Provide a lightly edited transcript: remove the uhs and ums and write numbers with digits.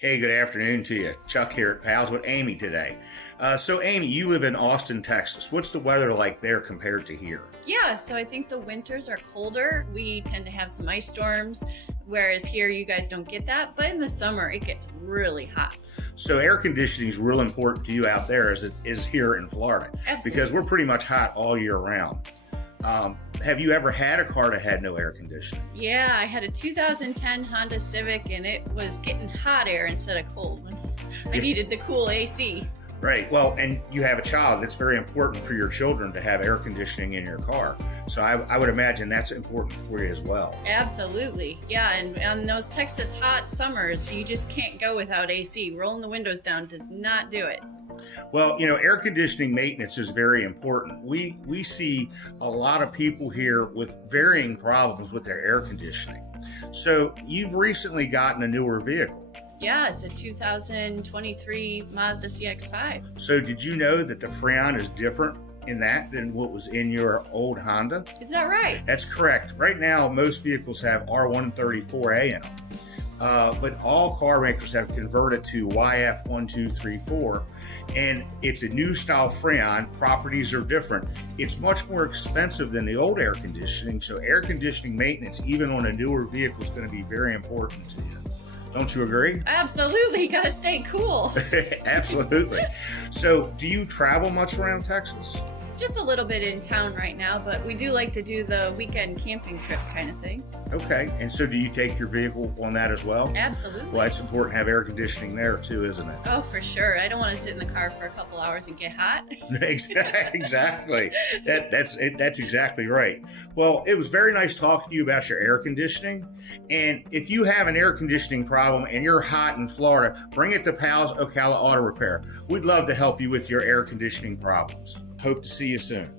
Hey, good afternoon to you. Chuck here at Pals with Amy today. So, Amy, you live in Austin, Texas. What's the weather like there compared to here? Yeah, so I think the winters are colder. We tend to have some ice storms, whereas here you guys don't get that. But in the summer, it gets really hot. So, air conditioning is real important to you out there as it is here in Florida. Absolutely. Because we're pretty much hot all year round. Have you ever had a car that had no air conditioning? Yeah, I had a 2010 Honda Civic, and it was getting hot air instead of cold. I needed the cool AC. Right. Well, and you have a child. It's very important for your children to have air conditioning in your car. So I would imagine that's important for you as well. Absolutely. Yeah, and on those Texas hot summers, you just can't go without AC. Rolling the windows down does not do it. Well, air conditioning maintenance is very important. We see a lot of people here with varying problems with their air conditioning. So you've recently gotten a newer vehicle. Yeah, it's a 2023 Mazda CX-5. So did you know that the Freon is different in that than what was in your old Honda? Is that right? That's correct. Right now, most vehicles have R134A in them. But all car makers have converted to YF1234, and it's a new style Freon. Properties are different. It's much more expensive than the old air conditioning, so air conditioning maintenance, even on a newer vehicle, is going to be very important to you. Don't you agree? Absolutely, you gotta stay cool. Absolutely. So, do you travel much around Texas? Just a little bit in town right now, but we do like to do the weekend camping trip kind of thing. Okay. And so do you take your vehicle on that as well? Absolutely. Well, it's important to have air conditioning there too, isn't it? Oh, for sure. I don't want to sit in the car for a couple hours and get hot. Exactly. That's exactly right. Well, it was very nice talking to you about your air conditioning. And if you have an air conditioning problem and you're hot in Florida, bring it to Pals Ocala Auto Repair. We'd love to help you with your air conditioning problems. Hope to see you soon.